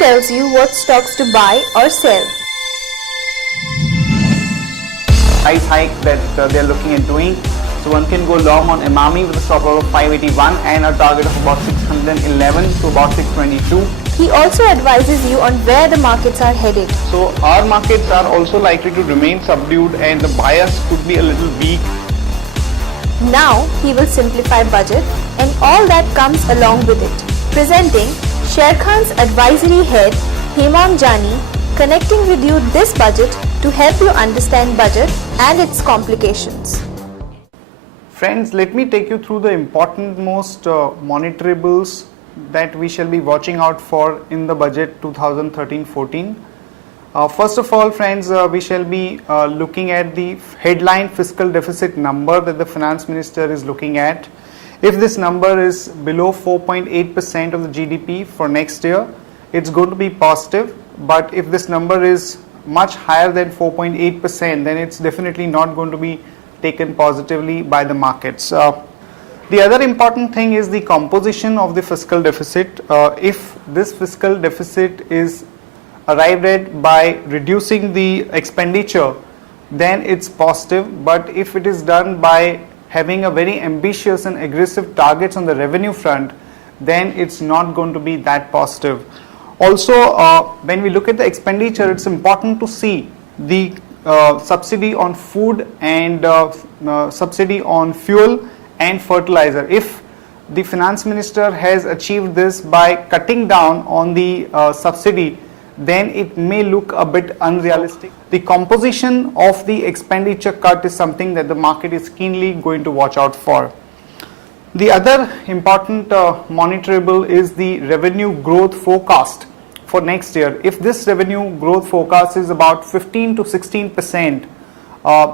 tells you what stocks to buy or sell. Price hike that they're looking at doing. So one can go long on Emami with a stop loss of 581 and a target of about 611 to about 622. He also advises you on where the markets are headed. So our markets are also likely to remain subdued and the bias could be a little weak. Now he will simplify budget and all that comes along with it. Presenting Sharekhan's advisory head Hemam Jani, connecting with you this budget to help you understand budget and its complications. Friends, let me take you through the important most monitorables that we shall be watching out for in the budget 2013-14. First of all, friends, we shall be looking at the headline fiscal deficit number that the finance minister is looking at. If this number is below 4.8% of the GDP for next year, it's going to be positive. But if this number is much higher than 4.8%, then it's definitely not going to be taken positively by the markets. The other important thing is the composition of the fiscal deficit. If this fiscal deficit is arrived at by reducing the expenditure, then it's positive. But if it is done by having a very ambitious and aggressive targets on the revenue front, then it's not going to be that positive. Also, when we look at the expenditure, it's important to see the subsidy on food and subsidy on fuel and fertilizer. If the finance minister has achieved this by cutting down on the subsidy, then it may look a bit unrealistic. The composition of the expenditure cut is something that the market is keenly going to watch out for. The other important monitorable is the revenue growth forecast for next year. If this revenue growth forecast is about 15 to 16%,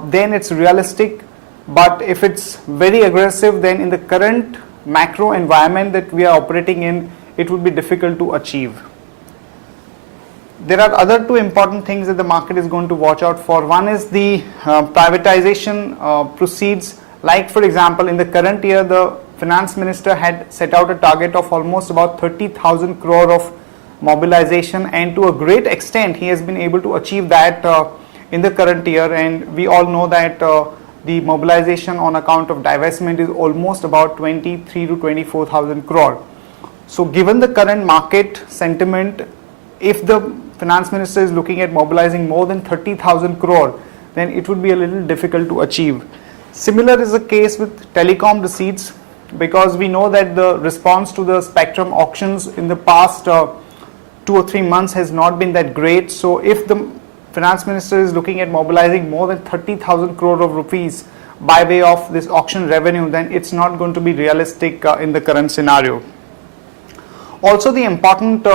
then it's realistic. But if it's very aggressive, then in the current macro environment that we are operating in, it would be difficult to achieve. There are other two important things that the market is going to watch out for. One is the privatization proceeds. Like for example, in the current year, the finance minister had set out a target of almost about 30,000 crore of mobilization, and to a great extent he has been able to achieve that in the current year. And we all know that the mobilization on account of divestment is almost about 23 to 24,000 crore. So given the current market sentiment, if the finance minister is looking at mobilizing more than 30,000 crore, then it would be a little difficult to achieve. Similar is the case with telecom receipts, because we know that the response to the spectrum auctions in the past 2 or 3 months has not been that great. So if the finance minister is looking at mobilizing more than 30,000 crore of rupees by way of this auction revenue, then it's not going to be realistic in the current scenario. Also, the important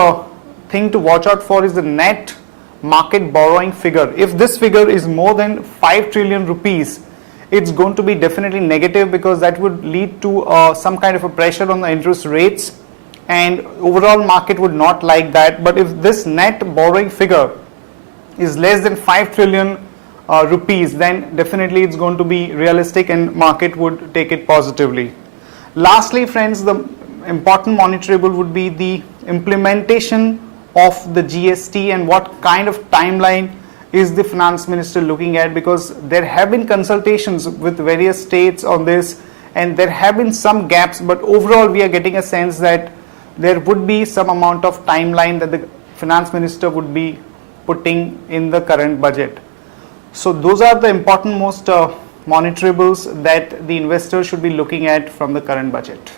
thing to watch out for is the net market borrowing figure. If this figure is more than 5 trillion rupees, it's going to be definitely negative, because that would lead to some kind of a pressure on the interest rates, and overall market would not like that. But if this net borrowing figure is less than 5 trillion rupees, then definitely it's going to be realistic and market would take it positively. Lastly, friends, the important monitorable would be the implementation of the GST and what kind of timeline is the finance minister looking at, because there have been consultations with various states on this and there have been some gaps, but overall we are getting a sense that there would be some amount of timeline that the finance minister would be putting in the current budget. So those are the important most monitorables that the investor should be looking at from the current budget.